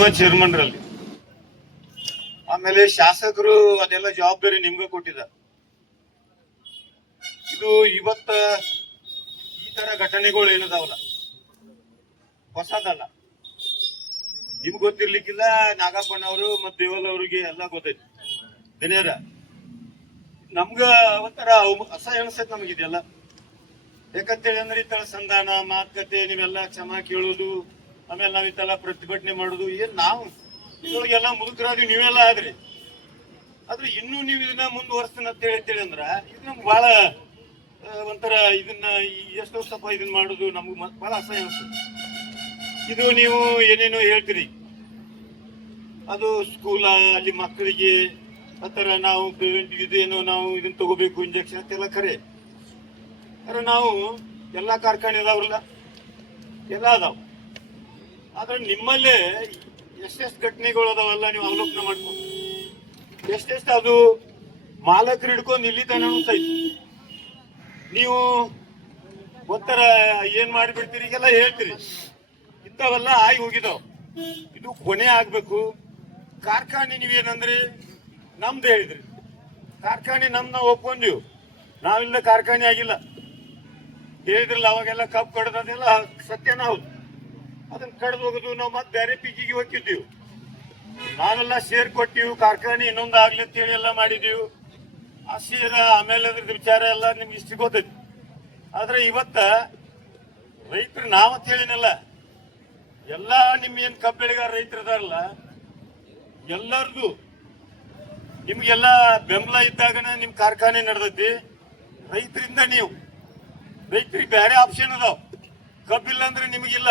ಚೇರ್ಮನ್ರಲ್ಲಿ. ಆಮೇಲೆ ಶಾಸಕರು ಅದೆಲ್ಲ ಜವಾಬ್ದಾರಿ ನಿಮ್ಗೆ ಕೊಟ್ಟಿದ. ಇದು ಇವತ್ತ ಈ ತರ ಘಟನೆಗಳು ಏನದಾವಲ್ಲ ಹೊಸದಲ್ಲ, ನಿಮ್ಗೆ ಗೊತ್ತಿರ್ಲಿಕ್ಕಿಲ್ಲ. ನಾಗಪ್ಪನವರು ಮತ್ತು ದೇವಲ್ ಅವ್ರಿಗೆ ಎಲ್ಲ ಗೊತ್ತೈತಿ. ದಿನೇರ ನಮ್ಗ ಒಂಥರ ಅಸಹ್ಯ ಅನ್ಸತ್ ನಮಗಿದೆಲ್ಲ. ಯಾಕಂತೇಳಿ ಅಂದ್ರೆ ಈ ತರ ಸಂಧಾನ ಮಾತುಕತೆ ನೀವೆಲ್ಲ ಕ್ಷಮಾ ಕೇಳೋದು, ಆಮೇಲೆ ನಾವ್ ಈ ತರ ಪ್ರತಿಭಟನೆ ಮಾಡೋದು, ಏನ್ ನಾವು ಇದ್ರೊಳಗೆಲ್ಲ ಮುದುಕರಾದ್ವಿ, ನೀವೆಲ್ಲ ಆದ್ರಿ. ಆದ್ರೆ ಇನ್ನೂ ನೀವು ಇದನ್ನ ಮುಂದುವರ್ಸ್ತೀನಿ ಅಂತ ಹೇಳಿ ಅಂದ್ರ ಇದು ನಮ್ಗೆ ಬಹಳ ಒಂಥರ ಇದನ್ನ ಎಷ್ಟು ವರ್ಷಪ್ಪ ಇದನ್ನ ಮಾಡುದು ನಮ್ಗೆ ಬಹಳ ಅಸಹ್ಯ ಅನ್ಸುತ್ತೆ. ಇದು ನೀವು ಏನೇನೋ ಹೇಳ್ತೀರಿ, ಅದು ಸ್ಕೂಲ ಅಲ್ಲಿ ಮಕ್ಕಳಿಗೆ ಆತರ ನಾವು ಇದೇನೋ ನಾವು ಇದನ್ನ ತಗೋಬೇಕು ಇಂಜೆಕ್ಷನ್ ಅಂತೆಲ್ಲ ಖರೆ. ಅರೆ ನಾವು ಎಲ್ಲಾ ಕಾರ್ಖಾನೆ ಅದಾವ್ರಲ್ಲ, ಎಲ್ಲ ಅದಾವ. ಆದ್ರೆ ನಿಮ್ಮಲ್ಲೇ ಎಷ್ಟೆಷ್ಟು ಘಟನೆಗಳು ಅದಾವಲ್ಲ ನೀವು ಅವಲೋಕನ ಮಾಡ್ಕೊಂಡು ಎಷ್ಟೆಷ್ಟು ಅದು ಮಾಲಕರು ಹಿಡ್ಕೊಂಡು ಇಲ್ಲಿ ತನ ಅನ್ಸೈತಿ. ನೀವು ಒಂಥರ ಏನ್ ಮಾಡಿಬಿಡ್ತೀರಿ, ಈಗೆಲ್ಲ ಹೇಳ್ತೀರಿ. ಇಂಥವೆಲ್ಲ ಆಗಿ ಹೋಗಿದಾವ್. ಇದು ಕೊನೆ ಆಗ್ಬೇಕು. ಕಾರ್ಖಾನೆ ನೀವೇನಂದ್ರಿ ನಮ್ದು ಹೇಳಿದ್ರಿ, ಕಾರ್ಖಾನೆ ನಾವು ಒಪ್ಕೊಂಡ್ವಿ. ನಾವಿಲ್ಲ ಕಾರ್ಖಾನೆ ಆಗಿಲ್ಲ ಹೇಳಿದ್ರಲ್ಲ ಅವಾಗೆಲ್ಲ ಕಬ್ಬು ಕಡ್ದದೆಲ್ಲ ಸತ್ಯನ ಹೌದು. ಅದನ್ನ ಕಡ್ದು ಹೋಗುದು ನಾವು ಮತ್ತೆ ಬೇರೆ ಪಿಜಿಗೆ ಹೋಗಿದ್ದೀವಿ. ನಾವೆಲ್ಲ ಶೇರ್ ಕೊಟ್ಟಿವಿ, ಕಾರ್ಖಾನೆ ಇನ್ನೊಂದು ಆಗ್ಲಿ ಅಂತ ಹೇಳಿ ಎಲ್ಲ ಮಾಡಿದೀವಿ. ಆ ಶೇರ ಆಮೇಲೆ ಅದ್ರದ್ದು ವಿಚಾರ ಎಲ್ಲ ನಿಮ್ಗೆ ಇಷ್ಟು ಗೊತ್ತೈತಿ. ಆದ್ರೆ ಇವತ್ತ ರೈತರು ನಾವತ್ ಹೇಳಿನಲ್ಲ, ಎಲ್ಲಾ ನಿಮ್ ಏನ್ ಕಬ್ಬು ಬೆಳೆಗಾರ ರೈತರು ಇದಾರಲ್ಲ ಎಲ್ಲರದು ನಿಮ್ಗೆಲ್ಲ ಬೆಂಬಲ ಇದ್ದಾಗನ ನಿಮ್ ಕಾರ್ಖಾನೆ ನಡೆದೈತಿ. ರೈತರಿಂದ ನೀವು ರೈತರಿಗೆ ಬೇರೆ ಆಪ್ಷನ್ ಅದಾವ. ಕಬ್ಬಿಲ್ಲ ಅಂದ್ರೆ ನಿಮಗಿಲ್ಲ.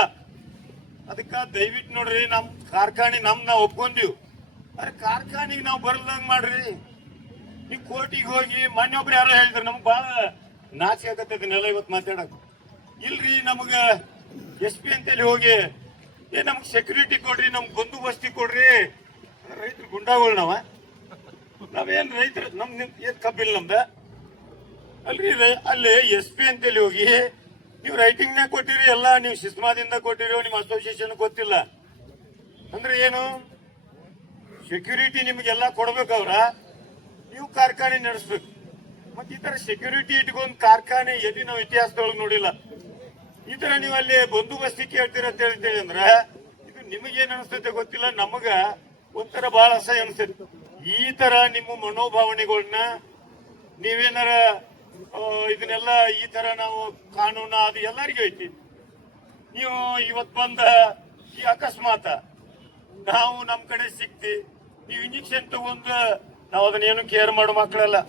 ಅದಕ್ಕ ದಯವಿಟ್ಟು ನೋಡ್ರಿ, ನಮ್ ಕಾರ್ಖಾನೆ ನಾವು ಒಪ್ಕೊಂಡೀವಿ. ಅರೆ ಕಾರ್ಖಾನೆಗೆ ನಾವು ಬರ್ಲಂಗ್ ಮಾಡ್ರಿ. ನೀವು ಕೋರ್ಟಿಗೆ ಹೋಗಿ ಮೊನ್ನೆೊಬ್ರು ಯಾರೋ ಹೇಳಿದ್ರು, ನಮ್ಗೆ ಬಹಳ ನಾಚಿಕೆ ಆಗತ್ತದನ್ನೆಲ್ಲ ಇವತ್ತು ಮಾತಾಡಕ್. ಇಲ್ರಿ ನಮಗ SP ಅಂತೇಳಿ ಹೋಗಿ ನಮ್ಗೆ ಸೆಕ್ಯೂರಿಟಿ ಕೊಡ್ರಿ, ನಮ್ಗೆ ಬಂದೋಬಸ್ತಿ ಕೊಡ್ರಿ. ರೈತರು ಗುಂಡಾಗಳು ನಾವೇನ್ ರೈತರು ಏನ್ ಕಬ್ಬಿಲ್ಲ ನಮ್ದ ಅಲ್ರಿ. ಅಲ್ಲಿ SP ಅಂತೇಳಿ ಹೋಗಿ ನೀವು ರೈಟಿಂಗ್ನಾಗ ಕೊಟ್ಟಿರಿ, ಎಲ್ಲ ನೀವು ಸಿಸ್ಮಾದಿಂದ ಕೊಟ್ಟಿರೋ, ನಿಮ್ಮ ಅಸೋಸಿಯೇಷನ್ ಗೊತ್ತಿಲ್ಲ ಅಂದ್ರೆ ಏನು ಸೆಕ್ಯೂರಿಟಿ ನಿಮ್ಗೆಲ್ಲ ಕೊಡ್ಬೇಕವ್ರ, ನೀವು ಕಾರ್ಖಾನೆ ನಡೆಸ್ಬೇಕು. ಮತ್ತೆ ಈ ತರ ಸೆಕ್ಯೂರಿಟಿ ಇಟ್ಕೊಂಡ್ ಕಾರ್ಖಾನೆ ಎಲ್ಲಿ ನಾವು ಇತಿಹಾಸದೊಳಗೆ ನೋಡಿಲ್ಲ. ಈ ತರ ನೀವು ಅಲ್ಲಿ ಬಂದೋಬಸ್ತಿ ಕೇಳ್ತೀರ ಅಂತ ಹೇಳ್ತೀರಿ ಅಂದ್ರ ಇದು ನಿಮಗೇನ್ ಅನಿಸ್ತೈತೆ ಗೊತ್ತಿಲ್ಲ, ನಮಗ ಒಂಥರ ಬಹಳ ಅಸಹ್ಯ ಅನಿಸ್ತೈತೆ. ಈ ತರ ನಿಮ್ಮ ಮನೋಭಾವನೆಗಳನ್ನ ನೀವೇನಾರ ಇದನ್ನೆಲ್ಲ ಈ ತರ ನಾವು ಕಾನೂನು ಅದು ಎಲ್ಲರಿಗೂ ಐತಿ. ನೀವು ಇವತ್ ಬಂದ ಈ ಅಕಸ್ಮಾತ್ ನಾವು ನಮ್ ಕಡೆ ಸಿಕ್ತಿ, ನೀವು ಇಂಜೆಕ್ಷನ್ ತಗೊಂಡ್ ನಾವು ಅದನ್ನೇನು ಕೇರ್ ಮಾಡೋ ಮಕ್ಕಳಲ್ಲ.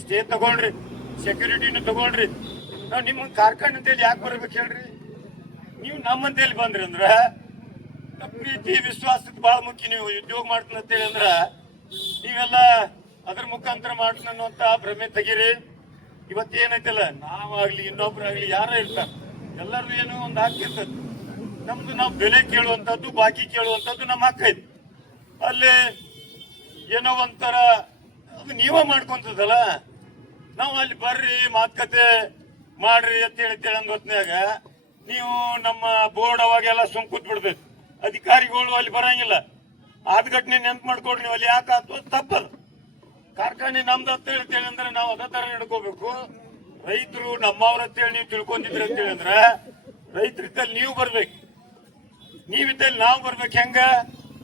ಸ್ಟೇ ತಗೊಂಡ್ರಿ, ಸೆಕ್ಯೂರಿಟಿನೂ ತಗೊಂಡ್ರಿ, ನಾವ್ ನಿಮ್ಮ ಕಾರ್ಖಾನೆ ಅಂತೇಳಿ ಯಾಕೆ ಬರ್ಬೇಕು ಹೇಳ್ರಿ. ನೀವು ನಮ್ಮಂತೇಳಿ ಬಂದ್ರಿ ಅಂದ್ರ ಪ್ರೀತಿ ವಿಶ್ವಾಸಕ್ಕೆ ಬಹಳ ಮುಖ್ಯ. ನೀವು ಉದ್ಯೋಗ ಮಾಡ್ತೀನಿ ಅಂತೇಳಿ ಅಂದ್ರ ನೀವೆಲ್ಲ ಅದ್ರ ಮುಖಾಂತರ ಮಾಡ್ತೀನಿ ಅನ್ನುವಂತ ಭ್ರಮೆ ತೆಗೀರಿ. ಇವತ್ತೇನೈತಲ್ಲ, ನಾವಾಗ್ಲಿ ಇನ್ನೊಬ್ರಾಗ್ಲಿ ಯಾರ ಇರ್ತಾರ, ಎಲ್ಲರದು ಏನೋ ಒಂದು ಹಾಕಿರ್ತದ. ನಮ್ದು ನಾವು ಬೆಲೆ ಕೇಳುವಂತದ್ದು, ಬಾಕಿ ಕೇಳುವಂತದ್ದು ನಮ್ಮ ಹಕ್ಕ ಐತಿ. ಅಲ್ಲಿ ಏನೋ ಒಂಥರ ಅದು ನೀವ ಮಾಡ್ಕೊಂತದಲ್ಲ, ನಾವು ಅಲ್ಲಿ ಬರ್ರಿ ಮಾತುಕತೆ ಮಾಡ್ರಿ ಅಂತ ಹೇಳಿ ಹೊತ್ನ್ಯಾಗ ನೀವು ನಮ್ಮ ಬೋರ್ಡ್ ಅವಾಗೆಲ್ಲ ಸುಮ್ ಕೂತ್ ಬಿಡ್ತೈತಿ. ಅಧಿಕಾರಿಗಳು ಅಲ್ಲಿ ಬರಂಗಿಲ್ಲ. ಆದ ಘಟನೆ ನೆನ್ಪು ಮಾಡ್ಕೊಡ್ರಿ. ನೀವು ಅಲ್ಲಿ ಯಾಕೆ ಆತು ತಪ್ಪದು. ಕಾರ್ಖಾನೆ ನಮ್ದು ಅಂತ ಹೇಳಿ ಅಂದ್ರೆ ನಾವು ಅದೇ ತರ ನಡ್ಕೋಬೇಕು. ರೈತರು ನಮ್ಮವ್ರ ಅಂತೇಳಿ ನೀವು ತಿಳ್ಕೊಂಡಿದ್ರಿ ಅಂತೇಳಿ ಅಂದ್ರ ರೈತರಿದ್ದಲ್ಲಿ ನೀವು ಬರ್ಬೇಕು, ನೀವಿದ್ದಲ್ಲಿ ನಾವು ಬರ್ಬೇಕು. ಹೆಂಗ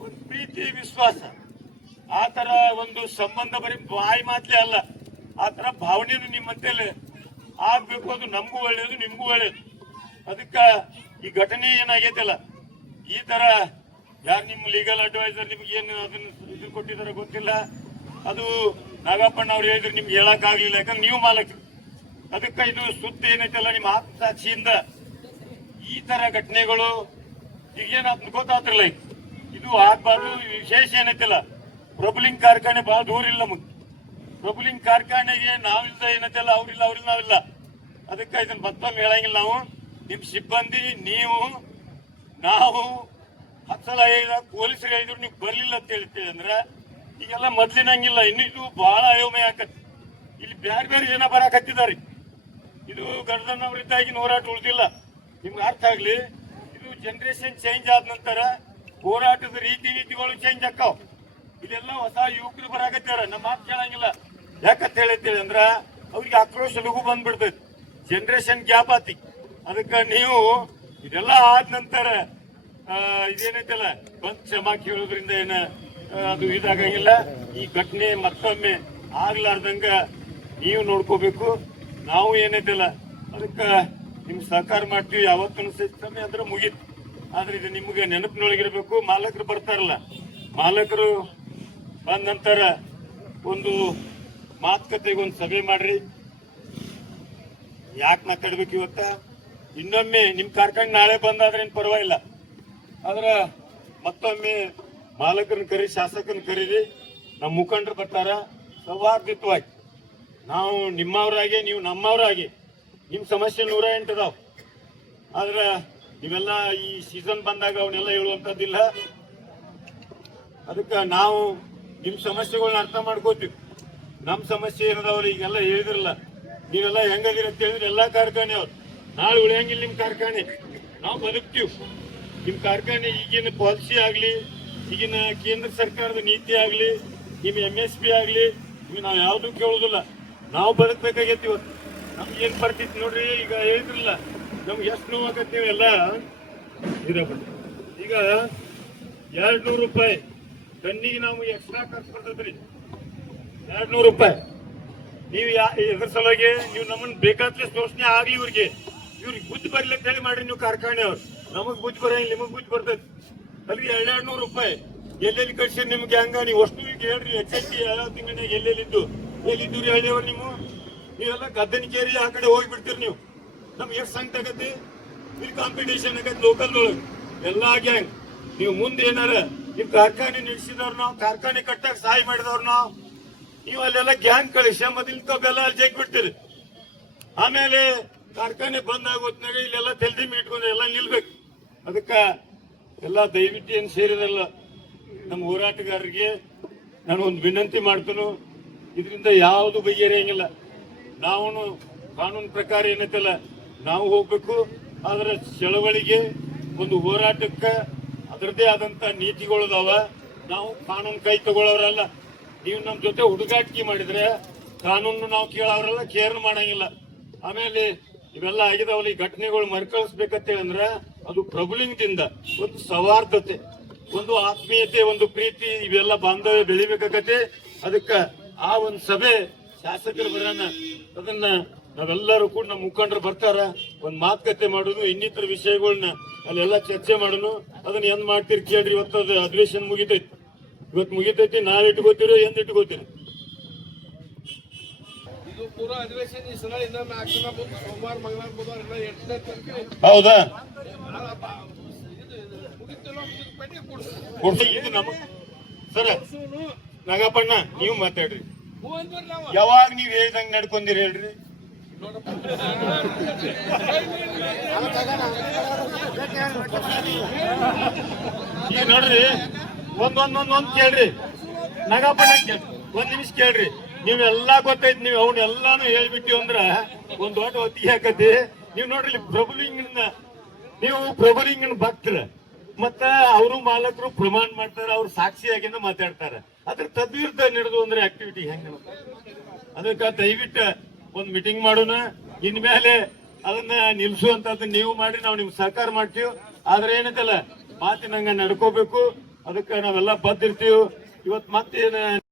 ಒಂದು ಪ್ರೀತಿ ವಿಶ್ವಾಸ, ಆ ತರ ಒಂದು ಸಂಬಂಧ ಬರೀ ಬಾಯಿ ಮಾತ್ಲೆ ಅಲ್ಲ, ಆ ತರ ಭಾವನೆನು ನಿಮ್ಮಂತೇಳಿ ಆಗ್ಬೇಕು. ಅದು ನಮಗೂ ಒಳ್ಳೇದು, ನಿಮ್ಗೂ ಒಳ್ಳೇದು. ಅದಕ್ಕ ಈ ಘಟನೆ ಏನಾಗೈತಲ್ಲ, ಈ ತರ ಯಾರು ನಿಮ್ಮ ಲೀಗಲ್ ಅಡ್ವೈಸರ್ ನಿಮ್ಗೆ ಏನು ಅದನ್ನ ಇದು ಕೊಟ್ಟಿದಾರ ಗೊತ್ತಿಲ್ಲ. ಅದು ನಾಗಪ್ಪಣ್ಣ ಅವ್ರು ಹೇಳಿದ್ರು, ನಿಮ್ಗೆ ಹೇಳಕ್ ಆಗ್ಲಿಲ್ಲ, ಯಾಕಂದ್ರೆ ನೀವು ಮಾಲಕರು. ಅದಕ್ಕ ಇದು ಸುದ್ದಿ ಏನೈತಲ್ಲ, ನಿಮ್ಮ ಆತ್ಮಸಾಕ್ಷಿಯಿಂದ ಈ ತರ ಘಟನೆಗಳು ಈಗೇನ ಗೊತ್ತಾತ್ರಲ್ಲ, ಇದು ಆಗ್ಬಾರ್ದು. ವಿಶೇಷ ಏನೈತಲ್ಲ, ಪ್ರಬಲಿಂಗ್ ಕಾರ್ಖಾನೆ ಬಹಳ ದೂರ ಇಲ್ಲ ನಮಗ್. ಪ್ರಬಲಿಂಗ್ ಕಾರ್ಖಾನೆಗೆ ನಾವಿಲ್ದ ಏನೈತಲ್ಲ, ಅವ್ರಿಲ್ಲ ನಾವಿಲ್ಲ. ಅದಕ್ಕ ಇದನ್ನ ಮತ್ತೊಮ್ಮೆ ಹೇಳಂಗಿಲ್ಲ. ನಾವು ನಿಮ್ ಸಿಬ್ಬಂದಿ, ನೀವು, ನಾವು 10 ಸಲ ಹೇಳಿದ ಪೊಲೀಸರು ಹೇಳಿದ್ರು ನೀವು ಬರ್ಲಿಲ್ಲ ಅಂತ ಹೇಳ್ತೀವಿ ಅಂದ್ರ ಈಗೆಲ್ಲ ಮೊದ್ಲಿನಂಗಿಲ್ಲ. ಇನ್ನು ಇದು ಬಹಳ ಅಯೋಮಯ ಆಕತಿ. ಇಲ್ಲಿ ಬೇರೆ ಜನ ಬರಾಕತ್ತಿದಾರಿ. ಇದು ಗರ್ದನ್ನವರಿದ್ದಾಗಿನ ಹೋರಾಟ ಉಳಿದಿಲ್ಲ. ನಿಮ್ಗೆ ಅರ್ಥ ಆಗ್ಲಿ, ಇದು ಜನರೇಷನ್ ಚೇಂಜ್ ಆದ ನಂತರ ಹೋರಾಟದ ರೀತಿ ನೀತಿಗಳು ಚೇಂಜ್ ಆಕ್ಕಾವ್. ಇದೆಲ್ಲ ಹೊಸ ಯುವಕರು ಬರಾಕತ್ತಾರ. ನಮ್ಮ ಮಾತು ಕೇಳಂಗಿಲ್ಲ. ಯಾಕಂತ ಹೇಳತ್ತೇಳಿ ಅಂದ್ರ ಅವ್ರಿಗೆ ಆಕ್ರೋಶ ಲಘು ಬಂದ್ಬಿಡ್ತೈತಿ. ಜನರೇಷನ್ ಗ್ಯಾಪ್ ಆತಿ. ಅದಕ್ಕ ನೀವು ಇದೆಲ್ಲ ಆದ ನಂತರ ಇದೇನೈತಲ್ಲ ಬಂದ್ ಕ್ಷಮಾ ಕೇಳೋದ್ರಿಂದ ಏನ ಅದು ಇದಾಗಂಗಿಲ್ಲ. ಈ ಘಟನೆ ಮತ್ತೊಮ್ಮೆ ಆಗ್ಲಾರ್ದಂಗ ನೀವು ನೋಡ್ಕೋಬೇಕು. ನಾವು ಏನೈತಲ್ಲ ಅದಕ್ಕ ನಿಮ್ ಸಹಕಾರ ಮಾಡ್ತೀವಿ. ಯಾವತ್ತೂ ಸಮಯ ಅಂದ್ರೆ ಮುಗೀತು. ಆದ್ರೆ ಇದು ನಿಮ್ಗೆ ನೆನಪಿನೊಳಗಿರ್ಬೇಕು. ಮಾಲಕರು ಬರ್ತಾರಲ್ಲ, ಮಾಲಕರು ಬಂದ ನಂತರ ಒಂದು ಮಾತುಕತೆಗೆ ಒಂದು ಸಭೆ ಮಾಡ್ರಿ. ಯಾಕೆ ಮಾತಾಡ್ಬೇಕು ಇವತ್ತ? ಇನ್ನೊಮ್ಮೆ ನಿಮ್ ಕಾರ್ಖಾನೆ ನಾಳೆ ಬಂದಾದ್ರೆ ಏನ್ ಪರವಾಗಿಲ್ಲ. ಆದ್ರ ಮತ್ತೊಮ್ಮೆ ಮಾಲಕರನ್ನ ಕರಿ, ಶಾಸಕರನ್ನ ಕರೀರಿ. ನಮ್ಮ ಮುಖಂಡರು ಬರ್ತಾರ. ಸೌಹಾರ್ದಯುತವಾಗಿ ನಾವು ನಿಮ್ಮವರಾಗಿ, ನೀವು ನಮ್ಮವರಾಗಿ. ನಿಮ್ ಸಮಸ್ಯೆ 108 ಅದಾವ. ಆದ್ರ ನೀವೆಲ್ಲ ಈ ಸೀಸನ್ ಬಂದಾಗ ಅವನ್ನೆಲ್ಲ ಹೇಳುವಂತದ್ದಿಲ್ಲ. ಅದಕ್ಕ ನಾವು ನಿಮ್ ಸಮಸ್ಯೆಗಳನ್ನ ಅರ್ಥ ಮಾಡ್ಕೋತೀವಿ. ನಮ್ ಸಮಸ್ಯೆ ಏನದಾವಲ್ಲ ಈಗೆಲ್ಲ ಹೇಳಿದ್ರಲ್ಲ, ನೀವೆಲ್ಲ ಹೆಂಗದಿರ ಅಂತ ಹೇಳಿದ್ರೆ ಎಲ್ಲಾ ಕಾರ್ಖಾನೆ ಅವ್ರು ನಾಳೆ ಉಳಿಯಂಗಿಲ್ಲ. ನಿಮ್ ಕಾರ್ಖಾನೆ ನಾವು ಬದುಕ್ತೀವಿ. ನಿಮ್ ಕಾರ್ಖಾನೆ ಈಗಿನ ಪಾಲಿಸಿ ಆಗ್ಲಿ, ಈಗಿನ ಕೇಂದ್ರ ಸರ್ಕಾರದ ನೀತಿ ಆಗ್ಲಿ, ನಿಮ್ MSP ಆಗ್ಲಿ, ನಾವು ಯಾವ್ದು ಕೇಳುದಿಲ್ಲ. ನಾವು ಬದುಕ್ಬೇಕಾಗೈತಿ. ಇವತ್ತು ನಮ್ಗೆ ಏನ್ ಬರ್ತಿತ್ತು ನೋಡ್ರಿ. ಈಗ ಹೇಳಿದ್ರಲ್ಲ ನಮ್ಗೆ ಎಷ್ಟು ನೋವಾಗತ್ತೀವಿ ಎಲ್ಲ ಈಗ 200 ರೂಪಾಯಿ ಟನ್ನಿಗೆ ನಾವು ಎಕ್ಸ್ಟ್ರಾ ಖರ್ಚು ಬರ್ತದ್ರಿ. 200 ರೂಪಾಯಿ. ನೀವು ಎದ್ರ ಸಲುವಾಗಿ ನೀವು ನಮ್ಮನ್ನ ಬೇಕಾದ್ಲೆ ಶೋಷಣೆ ಆಗ್ಲಿ. ಇವ್ರಿಗೆ ಬುದ್ಧಿ ಬರ್ಲಿಕ್ಕೆ ಹೇಳಿ ಮಾಡ್ರಿ ನೀವು ಕಾರ್ಖಾನೆ ಅವ್ರು. ನಮಗ್ ಬುದ್ಧಿ ಬರಂಗಿಲ್ಲ, ನಿಮಗ್ ಬುದ್ಧಿ ಬರ್ತೈತಿ. ಅಲ್ಲಿಗೆ 200 ರೂಪಾಯಿ ಎಲ್ಲೆಲ್ಲಿ ಕಳ್ಸಿ ನಿಮ್ಗೆ ಹಂಗ ನೀವು ಅಷ್ಟು ಈಗ ಹೇಳ್ರಿ. HST ಯಾವ ತಿಂಗಳಾಗ ಎಲ್ಲಿದ್ದು ರೀ ಹಳ್ಳಿಯವ್ರು ನೀವು? ನೀವೆಲ್ಲ ಗದ್ದನಿಕೇರಿ ಆ ಕಡೆ ಹೋಗ್ಬಿಡ್ತೀರಿ ನೀವು. ನಮ್ಗೆ ಎಷ್ಟು ಸಂಕಟ ಆಗತ್ತೆ. ಇಲ್ಲಿ ಕಾಂಪಿಟೇಷನ್ ಆಗತ್ತೆ ಲೋಕಲ್ ಒಳಗೆ ಎಲ್ಲಾ ಗ್ಯಾಂಗ್. ನೀವು ಮುಂದೆ ಏನಾರ ನಿಮ್ ಕಾರ್ಖಾನೆ ನಡೆಸಿದವ್ರು ನಾವು, ಕಾರ್ಖಾನೆ ಕಟ್ಟಾಗ ಸಹಾಯ ಮಾಡಿದವ್ರು ನಾವು, ನೀವು ಅಲ್ಲೆಲ್ಲ ಗ್ಯಾಂಗ್ ಕಳಿಸಿ ಮೊದಲಿನ ಬೆಲ್ಲ ಅಲ್ಲಿ ಜೈಕ್ ಬಿಡ್ತೀರಿ. ಆಮೇಲೆ ಕಾರ್ಖಾನೆ ಬಂದ್ ಆಗೋತ್ನಾಗ ಇಲ್ಲೆಲ್ಲ ತೆಲ್ದಿಮಿ ಇಟ್ಕೊಂಡು ಎಲ್ಲ ನಿಲ್ಬೇಕು. ಅದಕ್ಕ ಎಲ್ಲ ದಯವಿಟ್ಟು ಏನ್ ಸೇರಿದಲ್ಲ ನಮ್ಮ ಹೋರಾಟಗಾರರಿಗೆ ನಾನು ಒಂದು ವಿನಂತಿ ಮಾಡ್ತೇನೆ. ಇದರಿಂದ ಯಾವುದು ಬಗೆಹರಿಯಂಗಿಲ್ಲ. ನಾವು ಕಾನೂನು ಪ್ರಕಾರ ಏನೈತಲ್ಲ ನಾವು ಹೋಗ್ಬೇಕು. ಆದ್ರೆ ಚಳವಳಿಗೆ ಒಂದು ಹೋರಾಟಕ್ಕೆ ಅದರದೇ ಆದಂತ ನೀತಿಗಳದಾವ. ನಾವು ಕಾನೂನು ಕೈ ತಗೊಳ್ಳೋರಲ್ಲ. ನೀವು ನಮ್ಮ ಜೊತೆ ಹುಡುಗಾಟಿಕೆ ಮಾಡಿದ್ರೆ ಕಾನೂನು ನಾವು ಕೇಳೋರಲ್ಲ, ಕೇರ್ ಮಾಡಂಗಿಲ್ಲ. ಆಮೇಲೆ ಇವೆಲ್ಲ ಆಗಿದಾವಲ್ಲ, ಈ ಘಟನೆಗಳು ಮರುಕಳಿಸ್ಬೇಕಂತೇಳಿ ಅಂದ್ರೆ ಅದು ಪ್ರಬಲಿಂಗದಿಂದ ಒಂದು ಸೌಹಾರ್ದತೆ, ಒಂದು ಆತ್ಮೀಯತೆ, ಒಂದು ಪ್ರೀತಿ, ಇವೆಲ್ಲ ಬಾಂಧವ್ಯ ಬೆಳಿಬೇಕಾಗತ್ತೆ. ಅದಕ್ಕ ಆ ಒಂದು ಸಭೆ ಶಾಸಕರು ಬರೋಣ, ಅದನ್ನ ನಾವೆಲ್ಲರೂ ಕೂಡ ನಮ್ಮ ಮುಖಂಡರು ಬರ್ತಾರ, ಒಂದ್ ಮಾತುಕತೆ ಮಾಡೋದು, ಇನ್ನಿತರ ವಿಷಯಗಳನ್ನ ಅಲ್ಲೆಲ್ಲ ಚರ್ಚೆ ಮಾಡೋಣ. ಅದನ್ನ ಏನ್ ಮಾಡ್ತೀರಿ ಕೇಳ್ರಿ. ಇವತ್ತು ಅದು ಅಧಿವೇಶನ ಮುಗಿತೈತಿ. ಇವತ್ತು ಮುಗಿತೈತಿ. ನಾವ್ ಇಟ್ಕೋತೀರೋ ಎಂದ್ ಇಟ್ಕೋತೀರಿ? ಹೌದಾ? ಇದು ನಮ ಸರ ನಾಗಪ್ಪಣ್ಣ ನೀವು ಮಾತಾಡ್ರಿ. ಯಾವಾಗ ನೀವ್ ಹೇಳ್ದಂಗ್ ನಡ್ಕೊಂಡಿರಿ ಹೇಳ್ರಿ. ಈಗ ನೋಡ್ರಿ, ಒಂದ್ ಕೇಳ್ರಿ. ನಾಗಪ್ಪಣ್ಣ ಒಂದ್ ನಿಮಿಷ ಕೇಳ್ರಿ. ನೀವೆಲ್ಲಾ ಗೊತ್ತೈತಿ. ನೀವು ಅವನ್ನೆಲ್ಲಾನು ಹೇಳ್ಬಿಟ್ಟಿವ್ ಅಂದ್ರ ಒಂದ್ ದೊಡ್ಡ ಹೊತ್ತಿಗೆ ಹಾಕತಿ. ನೀವ್ ನೋಡ್ರಿ ನೀವು ಪ್ರಭುಲಿಂಗನ ಭಕ್ತರ. ಮತ್ತ ಅವರು ಮಾಲಕರು ಪ್ರಮಾಣ ಮಾಡ್ತಾರ, ಅವ್ರು ಸಾಕ್ಷಿಯಾಗಿಂದ ಮಾತಾಡ್ತಾರ. ಅದ್ರ ತದ್ವಿರುದ್ಧ ನಡೆದು ಅಂದ್ರೆ ಆಕ್ಟಿವಿಟಿ ಹೆಂಗ? ಅದಕ್ಕ ದಯವಿಟ್ಟು ಒಂದ್ ಮೀಟಿಂಗ್ ಮಾಡೋಣ. ಇನ್ಮೇಲೆ ಅದನ್ನ ನಿಲ್ಸುವಂತದ್ದು ನೀವು ಮಾಡಿ, ನಾವು ನಿಮ್ಗೆ ಸಹಕಾರ ಮಾಡ್ತೀವಿ. ಆದ್ರೆ ಏನೈತಲ್ಲ ಮಾತಿನಂಗ ನಡ್ಕೋಬೇಕು. ಅದಕ್ಕ ನಾವೆಲ್ಲ ಬದ್ದಿರ್ತೀವಿ. ಇವತ್ ಮತ್ತೇನ